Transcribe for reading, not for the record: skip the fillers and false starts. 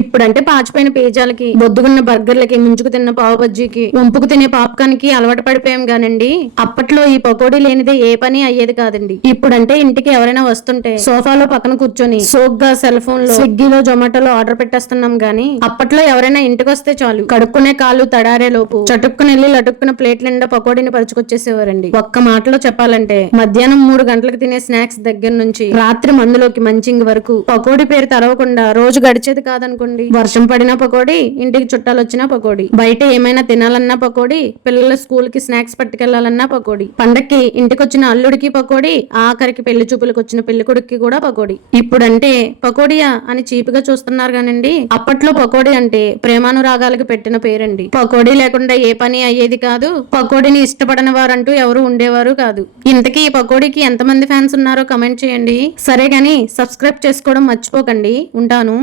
ఇప్పుడంటే పాచిపోయిన పిజ్జాలకి, బొద్దుగున్న బర్గర్లకి, ముంచుకు తిన్న పావు బజ్జీకి, వంపుకు తినే పాప్కార్న్ కి అలవాటు పడిపోయాం గానండి. అప్పట్లో ఈ పకోడీ లేనిదే ఏ పని అయ్యేది కాదండి. ఇప్పుడంటే ఇంటికి ఎవరైనా వస్తుంటే సోఫాలో పక్కన కూర్చొని సోగ్గా సెల్ ఫోన్ లో, స్విగ్గీలో, జొమాటోలో ఆర్డర్ పెట్టేస్తున్నాం గానీ, అప్పట్లో ఎవరైనా ఇంటికి వస్తే చాలు, కడుక్కునే కాళ్ళు తడారే లోపు చటుక్కున వెళ్ళి లటుక్కున ప్లేట్ నిండా పకోడీని పరుచుకొచ్చేసేవారండి. ఒక్క మాటలో చెప్పాలంటే మధ్యాహ్నం 3 గంటలకు తినే స్నాక్స్ దగ్గర నుంచి రాత్రి మందులోకి మంచింగ్ వరకు పకోడీ పేరు తరవకుండా రోజు గడిచేది కాదనుకోండి. వర్షం పడినా పకోడీ, ఇంటికి చుట్టాలు వచ్చినా పకోడీ, బయట ఏమైనా తినాలన్నా పకోడీ, పిల్లల స్కూల్ కి స్నాక్స్ పట్టుకెళ్లాలన్నా పకోడీ, పండక్కి ఇంటికొచ్చిన అల్లుడికి పకోడీ, ఆఖరికి పెళ్లి చూపులకు వచ్చిన పెళ్లి కొడుక్కి కూడా పకోడీ. ఇప్పుడంటే పకోడియా అని చీపుగా చూస్తున్నారు గానండి, అప్పట్లో పకోడీ అంటే ప్రేమానురాగాలకు పెట్టిన పేరండి. పకోడీ లేకుండా ఏ పని అయ్యేది కాదు. పకోడీని ఇష్టపడని వారంటూ ఎవరు ఉండేవారు కాదు. ఇంతకీ ఈ పకోడీకి ఎంతమంది ఫ్యాన్స్ ఉన్నారో కమెంట్ చేయండి. సరే గాని సబ్స్క్రైబ్ చేసుకోవడం మర్చిపోకండి. ఉంటాను.